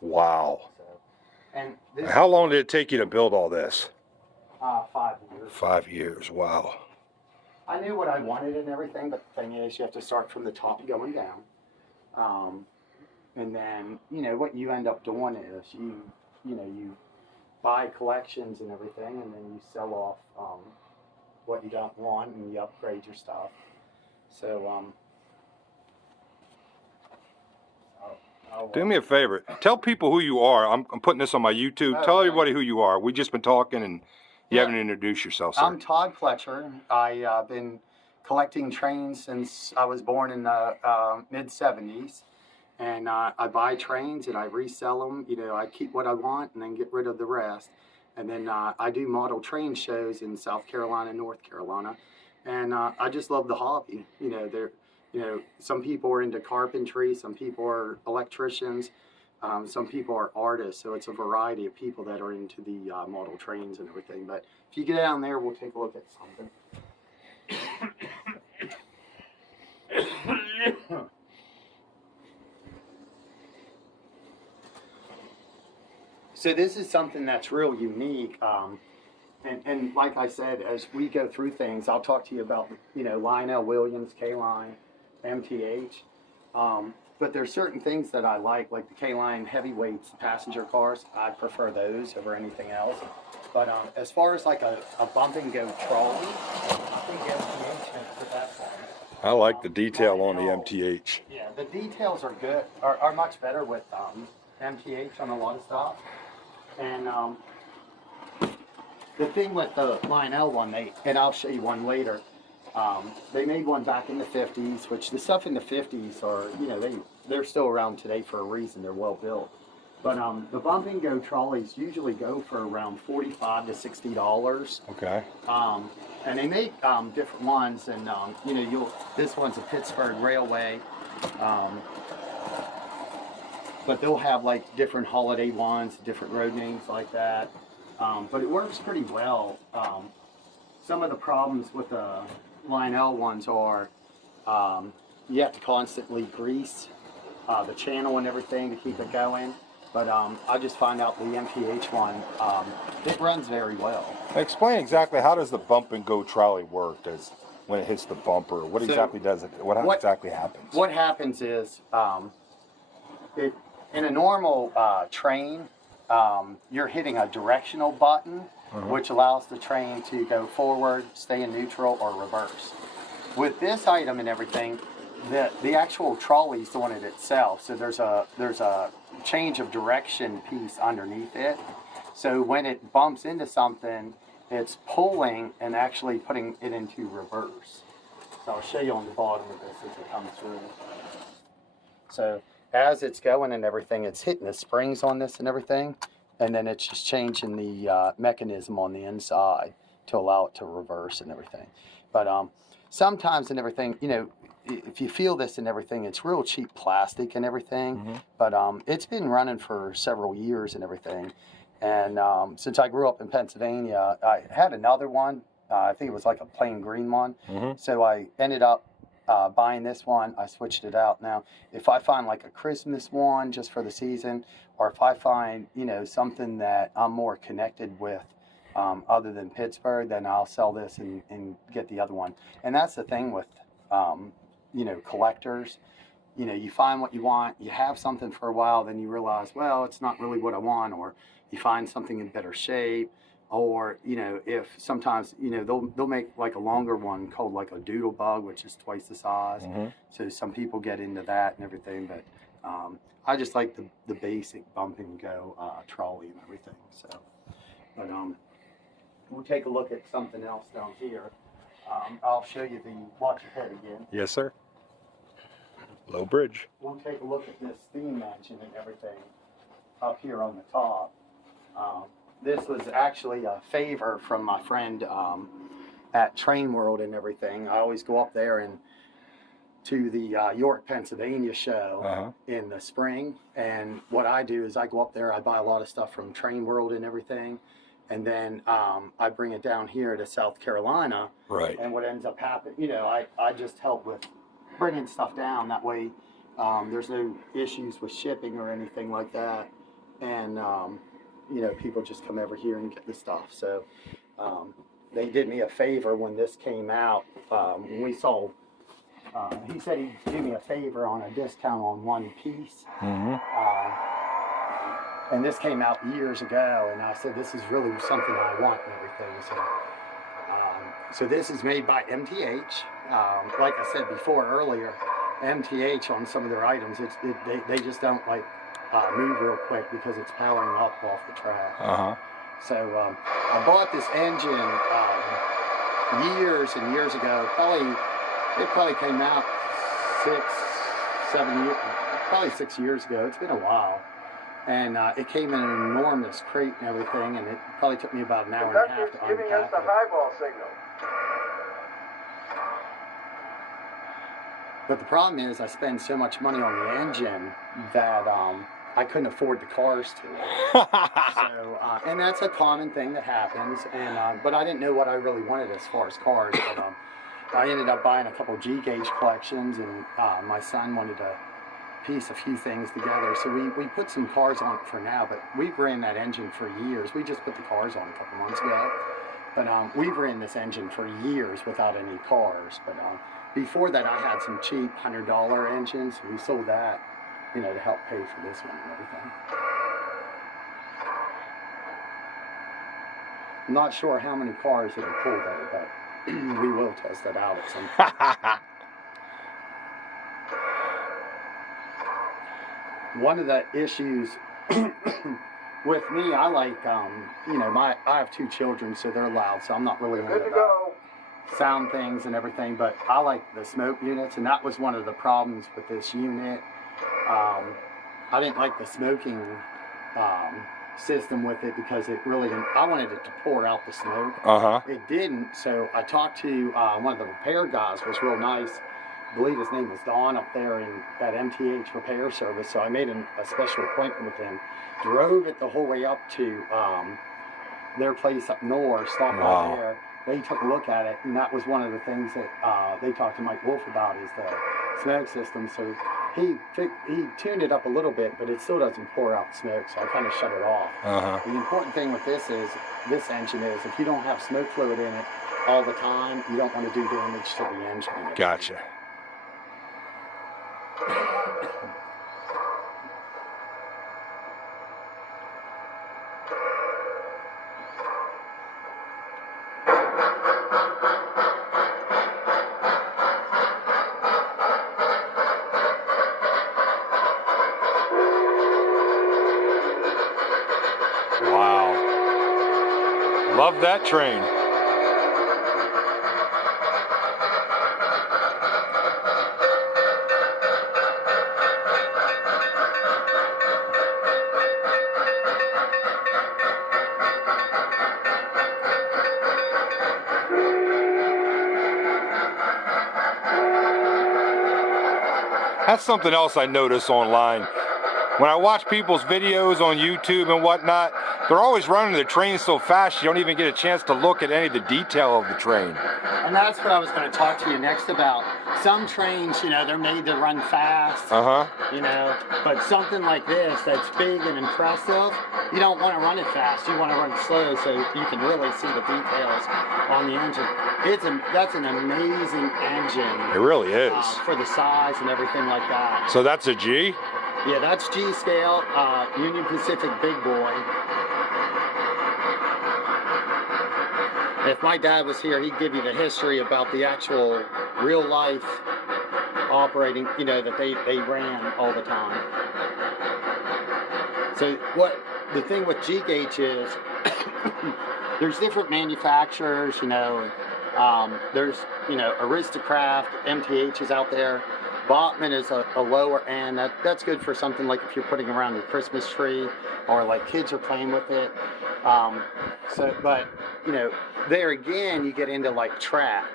Wow. So, and this, How long did it take you to build all this? 5 years. 5 years. Wow. I knew what I wanted and everything, but the thing is, you have to start from the top going down. And then, what you end up doing is you buy collections and everything, and then you sell off what you don't want, and you upgrade your stuff. So, Do me a favor. Tell people who you are. I'm putting this on my YouTube. Tell everybody who you are. We've just been talking, and you haven't introduced yourself, sir. I'm Todd Pletcher. I've been collecting trains since I was born in the mid-'70s. And I buy trains and I resell them. I keep what I want and then get rid of the rest. And then I do model train shows in South Carolina, North Carolina. And I just love the hobby. Some people are into carpentry, some people are electricians, some people are artists. So it's a variety of people that are into the model trains and everything. But if you get down there, we'll take a look at something. So this is something that's real unique. And like I said, as we go through things, I'll talk to you about, Lionel Williams, K-Line, MTH. But there's certain things that I like the K-Line heavyweights, passenger cars. I prefer those over anything else. But as far as like a bump and go trolley, I think MTH makes the best one. I like the detail on the MTH. Yeah, the details are good, are much better with MTH on a lot of stuff. And the thing with the Lionel one, and I'll show you one later, they made one back in the 50s, which the stuff in the 50s are, they're still around today for a reason. They're well built. But the bump and go trolleys usually go for around $45 to $60. Okay. And they make different ones, and this one's a Pittsburgh Railway. But they'll have like different holiday ones, different road names like that. But it works pretty well. Some of the problems with the Lionel ones are you have to constantly grease the channel and everything to keep it going. But I just find out the MTH one, it runs very well. Explain exactly how does the bump and go trolley work when it hits the bumper? What exactly does it? What exactly happens? What happens is in a normal train, you're hitting a directional button, which allows the train to go forward, stay in neutral, or reverse. With this item and everything, the actual trolley's doing it itself. So there's a change of direction piece underneath it. So when it bumps into something, it's pulling and actually putting it into reverse. So I'll show you on the bottom of this as it comes through. So as it's going and everything, it's hitting the springs on this and everything, and then it's just changing the mechanism on the inside to allow it to reverse and everything. But sometimes and everything, if you feel this and everything, it's real cheap plastic and everything. But it's been running for several years and everything. And since I grew up in Pennsylvania, I had another one. I think it was like a plain green one. So I ended up buying this one. I switched it out. Now, if I find like a Christmas one just for the season, or if I find, something that I'm more connected with other than Pittsburgh, then I'll sell this and get the other one. And that's the thing with, collectors. You find what you want, you have something for a while, then you realize, well, it's not really what I want, or you find something in better shape. Or, if sometimes, they'll make like a longer one called like a doodle bug, which is twice the size. So some people get into that and everything. But I just like the basic bump and go trolley and everything. So, but we'll take a look at something else down here. I'll show you the watch your head again. Yes, sir. Low bridge. We'll take a look at this steam engine and everything up here on the top. This was actually a favor from my friend at Train World and everything. I always go up there and to the York, Pennsylvania show in the spring. And what I do is I go up there, I buy a lot of stuff from Train World and everything. And then I bring it down here to South Carolina. Right. And what ends up happening, I just help with bringing stuff down. That way there's no issues with shipping or anything like that. and you know, people just come over here and get the stuff. So they did me a favor when this came out. When we saw, he said he'd do me a favor on a discount on one piece. And this came out years ago, and I said, this is really something I want and everything. So this is made by MTH. Like I said before earlier, MTH on some of their items, they just don't like move real quick because it's powering up off the track. So I bought this engine years and years ago. It probably came out probably 6 years ago. It's been a while. And it came in an enormous crate and everything, and it probably took me about an hour and a half to unpack it. Giving us the highball signal. But the problem is I spend so much money on the engine that I couldn't afford the cars to. So, and that's a common thing that happens. And but I didn't know what I really wanted as far as cars. But I ended up buying a couple G-gauge collections, and my son wanted to piece a few things together. So we put some cars on it for now, but we've ran that engine for years. We just put the cars on a couple months ago. But we've ran this engine for years without any cars. But before that, I had some cheap $100 engines. We sold that, you know, to help pay for this one and everything. I'm not sure how many cars it'll pull though, but we will test that out at some point. One of the issues with me, I like, you know, I have 2 children, so they're loud, so I'm not really into the sound things and everything, but I like the smoke units, and that was one of the problems with this unit. I didn't like the smoking system with it because it really didn't, I wanted it to pour out the smoke. It didn't, so I talked to one of the repair guys, was real nice. I believe his name was Don up there in that MTH repair service, so I made a special appointment with him. Drove it the whole way up to their place up north, stopped by there. They took a look at it, and that was one of the things that they talked to Mike Wolf about, is the smoke system. So he tuned it up a little bit, but it still doesn't pour out smoke, so I kind of shut it off. The important thing with this engine is if you don't have smoke fluid in it all the time, you don't want to do damage to the engine. Gotcha. Wow. Love that train. That's something else I notice online. When I watch people's videos on YouTube and whatnot, they're always running the train so fast you don't even get a chance to look at any of the detail of the train. And that's what I was going to talk to you next about. Some trains, you know, they're made to run fast, you know, but something like this that's big and impressive, you don't want to run it fast. You want to run it slow so you can really see the details on the engine. That's an amazing engine. It really is. For the size and everything like that. So that's a G? Yeah, that's G scale, Union Pacific Big Boy. If my dad was here, he'd give you the history about the actual real life operating, you know, that they ran all the time. So the thing with G-Gauge is, there's different manufacturers, you know, there's, you know, Aristocraft, MTH is out there. Botman is a lower end. That's good for something like if you're putting around your Christmas tree, or like kids are playing with it. But you know, there again, you get into like track.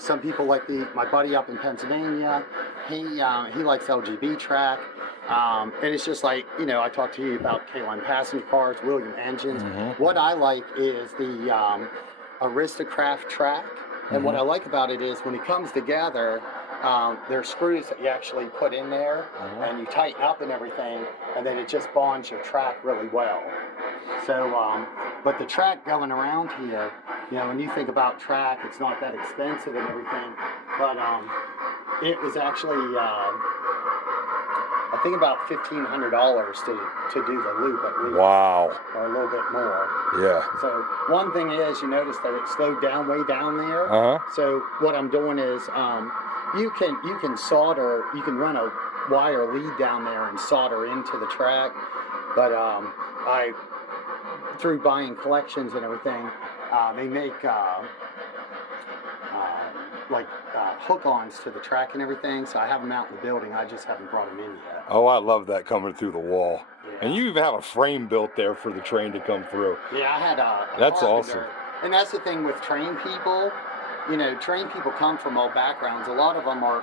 Some people like my buddy up in Pennsylvania. He likes LGB track. And it's just like, you know, I talked to you about K-line passenger cars, William engines. What I like is the Aristocraft track. And what I like about it is when it comes together, there's screws that you actually put in there, and you tighten up and everything, and then it just bonds your track really well. So, but the track going around here, when you think about track, it's not that expensive and everything, but it was actually, I think about $1,500 to do the loop at least. Wow. Or a little bit more. Yeah. So one thing is, you notice that it slowed down way down there. So what I'm doing is, you can solder, you can run a wire lead down there and solder into the track, but through buying collections and everything, they make hook-ons to the track and everything, so I have them out in the building. I just haven't brought them in yet. Oh, I love that coming through the wall. Yeah. And you even have a frame built there for the train to come through. Yeah, I had a That's carpenter. awesome. And that's the thing with train people. Train people come from all backgrounds. A lot of them are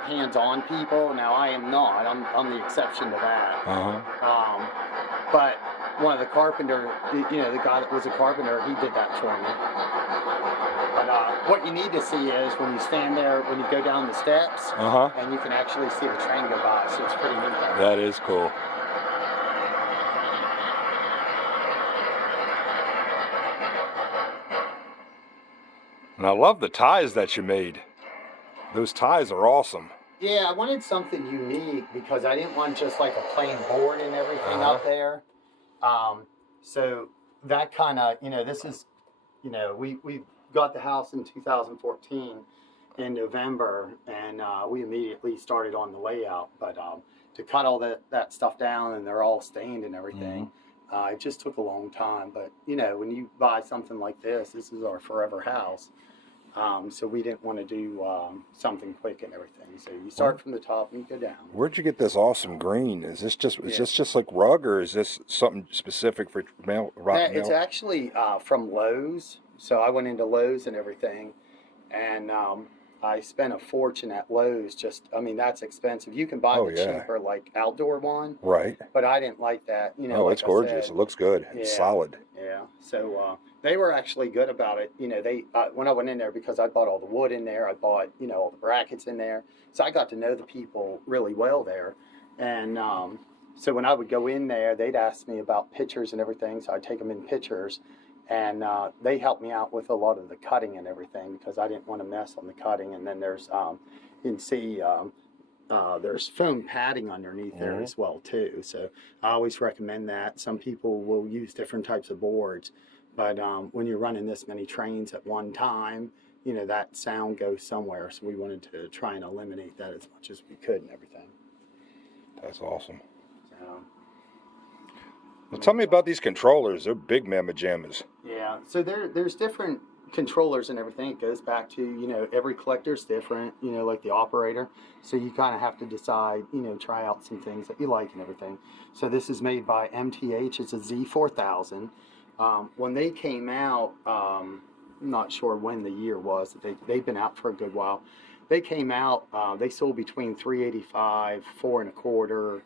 hands-on people. Now, I am not. I'm the exception to that. But one of the carpenter, the guy that was a carpenter, he did that for me. But what you need to see is when you stand there, when you go down the steps, and you can actually see the train go by. So it's pretty neat. That is cool. And I love the ties that you made. Those ties are awesome. Yeah, I wanted something unique because I didn't want just like a plain board and everything up there. So that kind of, this is, we got the house in 2014 in November, and we immediately started on the layout. But to cut all that stuff down, and they're all stained and everything, it just took a long time. But, when you buy something like this is our forever house. So we didn't want to do something quick and everything. So you start from the top and you go down. Where'd you get this awesome green? Is this just like rug, or is this something specific for mail? It's actually from Lowe's. So I went into Lowe's and everything, and I spent a fortune at Lowe's. That's expensive. You can buy the cheaper like outdoor one, right? But I didn't like that. It's gorgeous. It looks good. It's solid. Yeah. So they were actually good about it. They when I went in there, because I bought all the wood in there, I bought all the brackets in there, so I got to know the people really well there, and so when I would go in there, they'd ask me about pictures and everything, so I'd take them in pictures. And they helped me out with a lot of the cutting and everything because I didn't want to mess on the cutting. And then there's, you can see there's foam padding underneath there as well too. So I always recommend that. Some people will use different types of boards, but when you're running this many trains at one time, that sound goes somewhere. So we wanted to try and eliminate that as much as we could and everything. That's awesome. So, well, tell me about these controllers. They're big mamma jammas. Yeah, so there's different controllers and everything. It goes back to, every collector's different, like the operator. So you kind of have to decide, try out some things that you like and everything. So this is made by MTH. It's a Z4000. When they came out, I'm not sure when the year was. They've been out for a good while. They came out, they sold between $385, $425.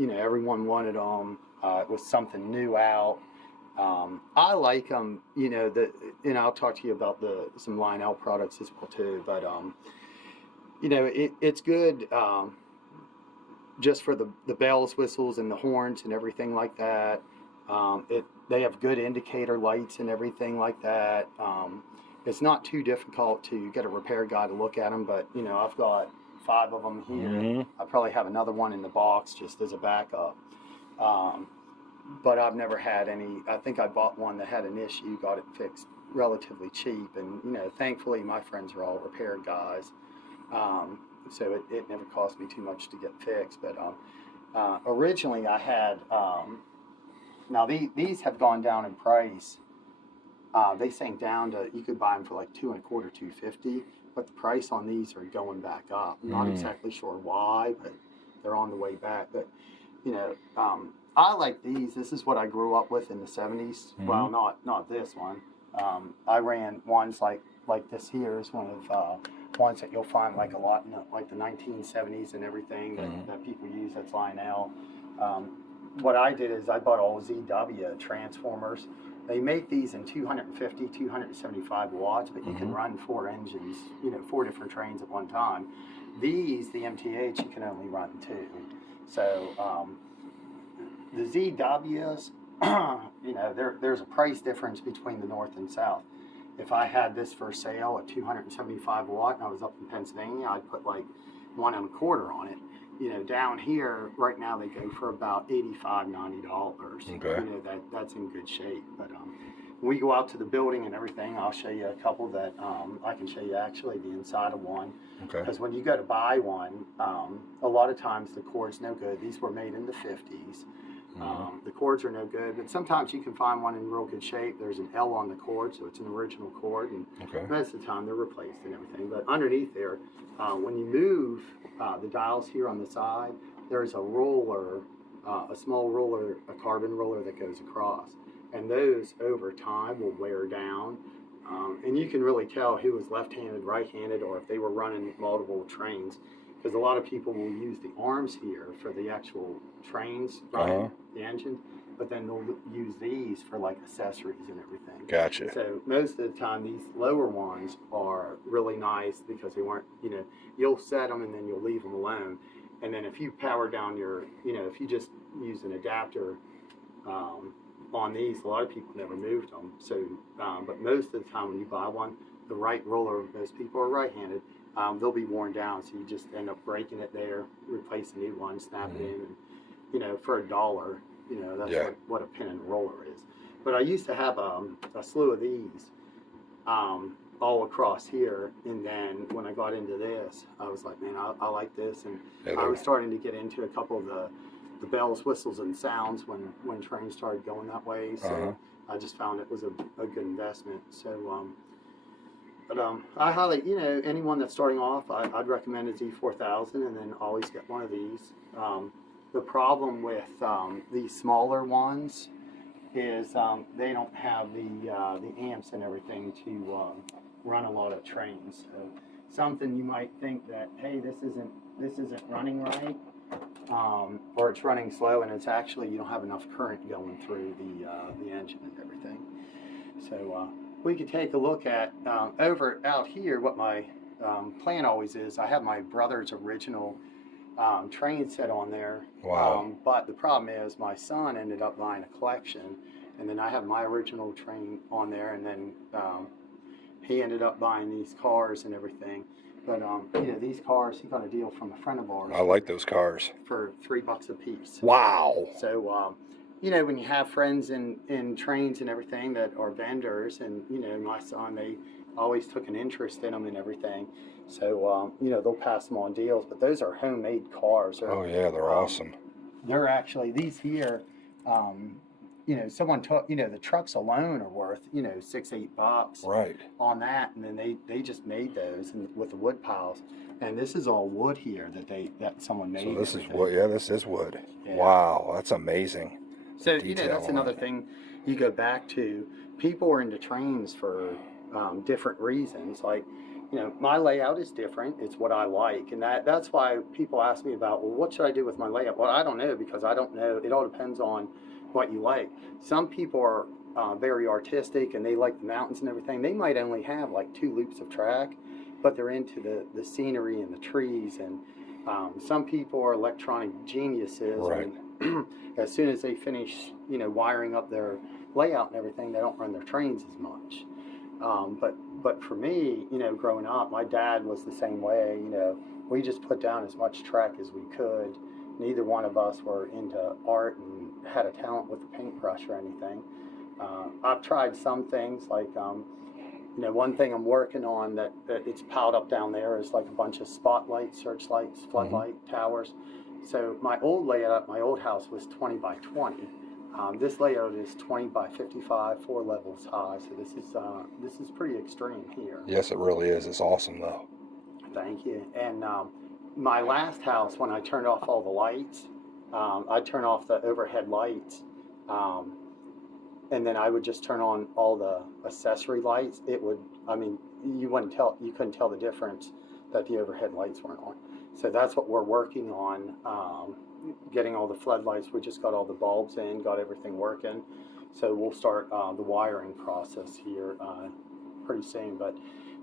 Everyone wanted them. It was something new out. I like them. I'll talk to you about some Lionel products as well too. But it's good just for the bells, whistles, and the horns and everything like that. They have good indicator lights and everything like that. It's not too difficult to get a repair guy to look at them. But I've got 5 of them here. I probably have another one in the box just as a backup. But I've never had any. I think I bought one that had an issue, got it fixed relatively cheap, and thankfully my friends are all repair guys, so it never cost me too much to get fixed. But originally I had. Now these have gone down in price. They sank down to, you could buy them for like $225, $250. But the price on these are going back up. I'm not exactly sure why, but they're on the way back. But, I like these. This is what I grew up with in the 70s. Well, not this one. I ran ones like this here is one of ones that you'll find like a lot in the 1970s and everything that people use. That's Lionel. What I did is I bought all ZW transformers, They make these in 250, 275 watts, but you can run 4 engines, 4 different trains at one time. These, the MTH, you can only run 2. So the ZWs, there's a price difference between the north and south. If I had this for sale at 275 watt and I was up in Pennsylvania, I'd put like 1 1/4 on it. Down here right now they go for about $85, $90. Okay. That's in good shape. But when we go out to the building and everything, I'll show you a couple that I can show you actually the inside of one. Okay. Because when you go to buy one, a lot of times the cord's no good. These were made in the 50s. The cords are no good, but sometimes you can find one in real good shape. There's an L on the cord, so it's an original cord, and most of the time they're replaced and everything. But underneath there, when you move the dials here on the side, there's a roller, a small roller, a carbon roller that goes across, and those over time will wear down. And you can really tell who was left-handed, right-handed, or if they were running multiple trains. Because a lot of people will use the arms here for the actual trains running the engine, but then they'll use these for like accessories and everything. Gotcha. So most of the time, these lower ones are really nice because they weren't, you'll set them and then you'll leave them alone. And then if you power down your, if you just use an adapter on these, a lot of people never moved them. So, but most of the time when you buy one, the right roller, most people are right-handed. They'll be worn down, so you just end up breaking it there, replace a new one, snap it in, and for $1, that's what a pin and roller is. But I used to have a slew of these all across here, and then when I got into this, I was like, man, I like this, and I was starting to get into a couple of the bells, whistles, and sounds when trains started going that way. So I just found it was a good investment. So. But I highly, anyone that's starting off, I'd recommend a Z4000 and then always get one of these. The problem with these smaller ones is they don't have the amps and everything to run a lot of trains. So something you might think that, hey, this isn't running right, or it's running slow, and it's actually you don't have enough current going through the engine and everything. So. We could take a look at over out here what my plan always is. I have my brother's original train set on there. Wow. But the problem is my son ended up buying a collection, and then I have my original train on there, and then he ended up buying these cars and everything. But these cars, he got a deal from a friend of ours. I like those cars. For $3 a piece. Wow. So when you have friends in trains and everything that are vendors, and my son, they always took an interest in them and everything. So they'll pass them on deals. But those are homemade cars. They're awesome. They're actually these here. Someone took the trucks alone are worth $6-8 right on that, and then they just made those with the wood piles. And this is all wood here that someone made. So this is wood. This is wood. Yeah. Wow, that's amazing. So, that's another thing you go back to. People are into trains for different reasons. Like, my layout is different. It's what I like. And that's why people ask me about, well, what should I do with my layout? Well, I don't know, because I don't know. It all depends on what you like. Some people are very artistic and they like the mountains and everything. They might only have like 2 loops of track, but they're into the scenery and the trees. And some people are electronic geniuses. Right. And as soon as they finish, wiring up their layout and everything, they don't run their trains as much. But for me, growing up, my dad was the same way. We just put down as much track as we could. Neither one of us were into art and had a talent with the paintbrush or anything. I've tried some things like, one thing I'm working on that it's piled up down there is like a bunch of spotlights, searchlights, floodlight towers. So my old layout, my old house was 20 by 20. This layout is 20 by 55, 4 levels high. So this is pretty extreme here. Yes, it really is. It's awesome though. Thank you. And my last house, when I turned off all the lights, I'd turn off the overhead lights, and then I would just turn on all the accessory lights. It would, you couldn't tell the difference that the overhead lights weren't on. So that's what we're working on, getting all the floodlights. We just got all the bulbs in, got everything working. So we'll start the wiring process here pretty soon. But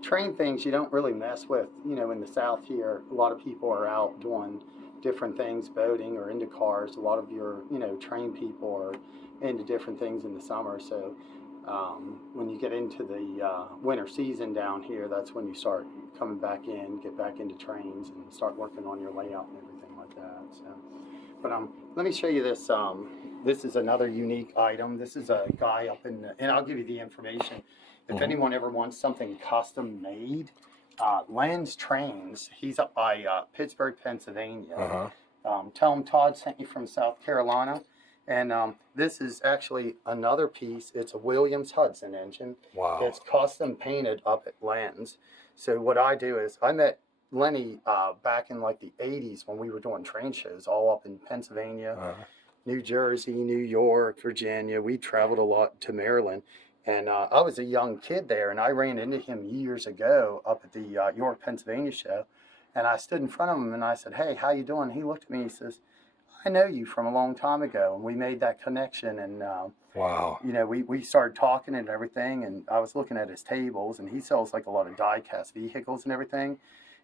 train things you don't really mess with. You know, in the South here, a lot of people are out doing different things, boating or into cars. A lot of your, you know, train people are into different things in the summer. So when you get into the winter season down here, that's when you start coming back in, get back into trains and start working on your layout and everything like that. So, but let me show you this. This is another unique item. This is a guy up in, and I'll give you the information. If anyone ever wants something custom made, Len's Trains, he's up by Pittsburgh, Pennsylvania. Tell him Todd sent you from South Carolina. And this is actually another piece. It's a Williams Hudson engine. Wow. It's custom painted up at Len's. So what I do is I met Lenny back in like the 80s when we were doing train shows all up in Pennsylvania, New Jersey, New York, Virginia. We traveled a lot to Maryland. And I was a young kid there, and I ran into him years ago up at the York, Pennsylvania show. And I stood in front of him, and I said, "Hey, how you doing?" He looked at me, he says, "I know you from a long time ago." And we made that connection. And, wow. You know, we started talking and everything. And I was looking at his tables, and he sells like a lot of die-cast vehicles and everything.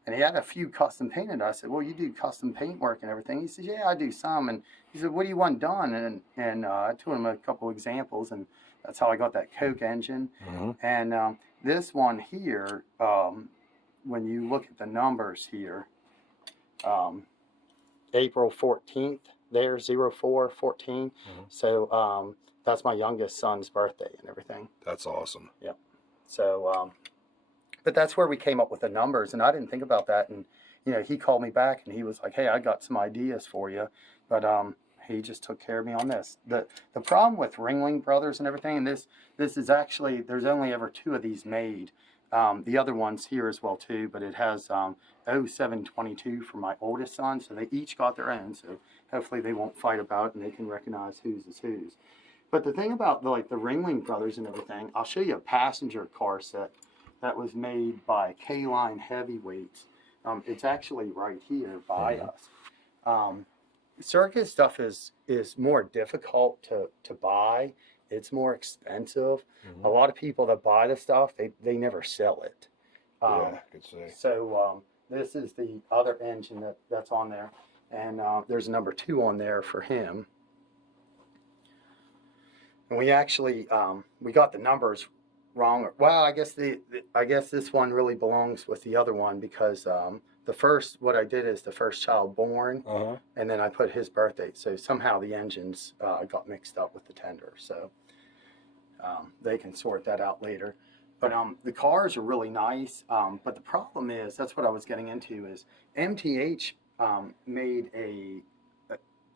And he had a few custom painted. I said, "Well, you do custom paint work and everything?" He said, "Yeah, I do some." And he said, "What do you want done?" And I told him a couple examples, and that's how I got that Coke engine. And this one here, when you look at the numbers here, April 14th, there, 0414. So that's my youngest son's birthday and everything. That's awesome. Yeah. So, but that's where we came up with the numbers, and I didn't think about that. And, you know, he called me back, and he was like, "Hey, I got some ideas for you." But he just took care of me on this. The problem with Ringling Brothers and everything, and this is actually, there's only ever 2 of these made. The other one's here as well too, but it has 0722 for my oldest son, so they each got their own. So hopefully they won't fight about it, and they can recognize whose is whose. But the thing about the Ringling Brothers and everything, I'll show you a passenger car set that was made by K-Line Heavyweights. It's actually right here by us. Circus stuff is more difficult to buy. It's more expensive. A lot of people that buy the stuff, they never sell it. Yeah, I could say. So this is the other engine that's on there. And there's a number 2 on there for him. And we actually, we got the numbers wrong. Well, I guess I guess this one really belongs with the other one, because what I did is the first child born, and then I put his birthday. So somehow the engines got mixed up with the tender. So they can sort that out later. But the cars are really nice. But the problem is, that's what I was getting into, is MTH made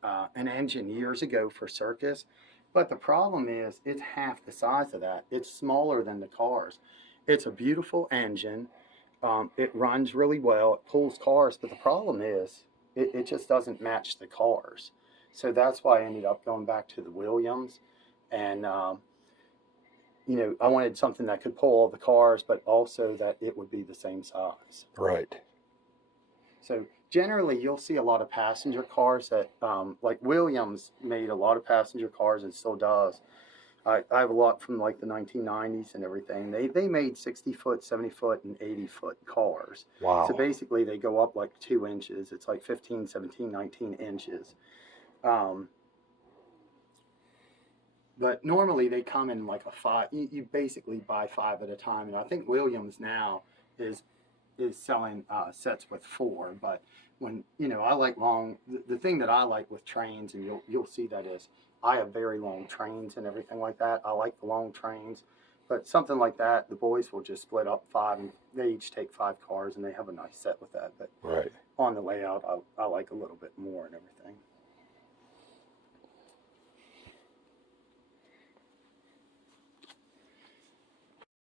an engine years ago for Circus. But the problem is, it's half the size of that. It's smaller than the cars. It's a beautiful engine. It runs really well. It pulls cars. But the problem is, it just doesn't match the cars. So that's why I ended up going back to the Williams. And, you know, I wanted something that could pull all the cars, but also that it would be the same size. Right. So generally, you'll see a lot of passenger cars that, like Williams made a lot of passenger cars and still does. I have a lot from like the 1990s and everything. They made 60-foot, 70-foot, and 80-foot cars. Wow. So basically, they go up like 2 inches. It's like 15, 17, 19 inches. But normally, they come in like a 5. You basically buy 5 at a time. And I think Williams now is selling sets with 4. But when, you know, I like long, the thing that I like with trains, and you'll see that, is I have very long trains and everything like that. I like the long trains. But something like that, the boys will just split up 5, and they each take 5 cars, and they have a nice set with that. But right. On the layout, I like a little bit more and everything.